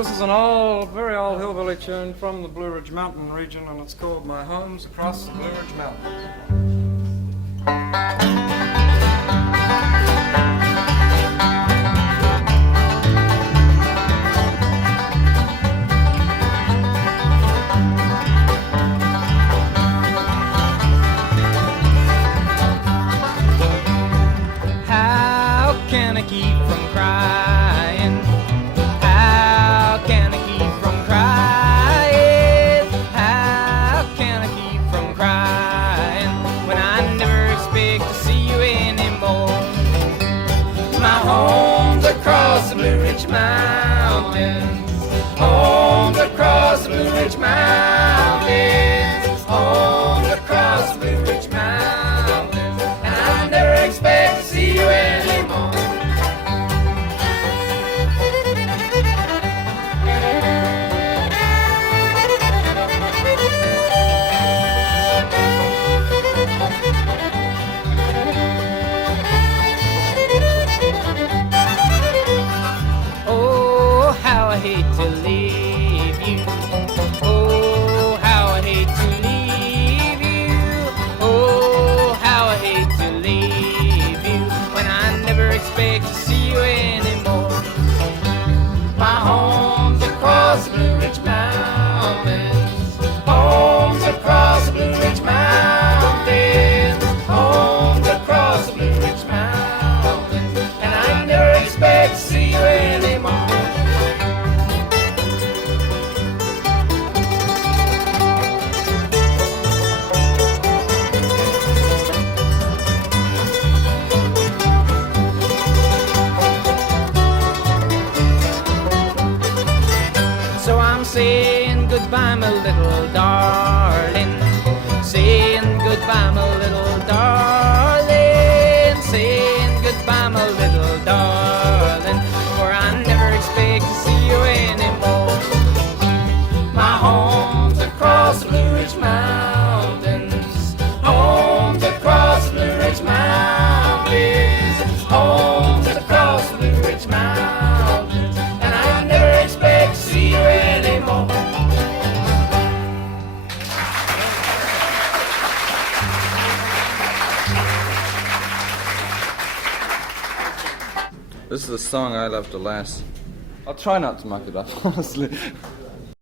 This is an very old hillbilly tune from the Blue Ridge Mountain region, and it's called My Home's Across the Blue Ridge Mountain. How can I keep from crying? How can I keep from crying? How can I keep from crying when I never expect to see you anymore? My home's across the Blue Ridge Mountains. Home's across the Blue Ridge Mountains. Home's across the Blue Ridge Mountains. And I never expect to see you anymore. Oh, how I hate to leave you. Oh, how I hate to leave you. Oh, how I hate to leave you when I never expect to see you anymore. My home's across the Blue Ridge Mountains. Home's across the Blue Ridge Mountains. Home's across the Blue Ridge Mountains. And I never expect to see you anymore. So I'm saying goodbye, my little darling. Saying goodbye, my little darling. Saying goodbye, my little darling. For I never expect to see you anymore. My home's across the Blue Ridge Mountains. Home's across the Blue Ridge Mountains. Home's across the Blue Ridge Mountains. And I never expect to see you anymore. This is a song I love to last. I'll try not to muck it up, honestly.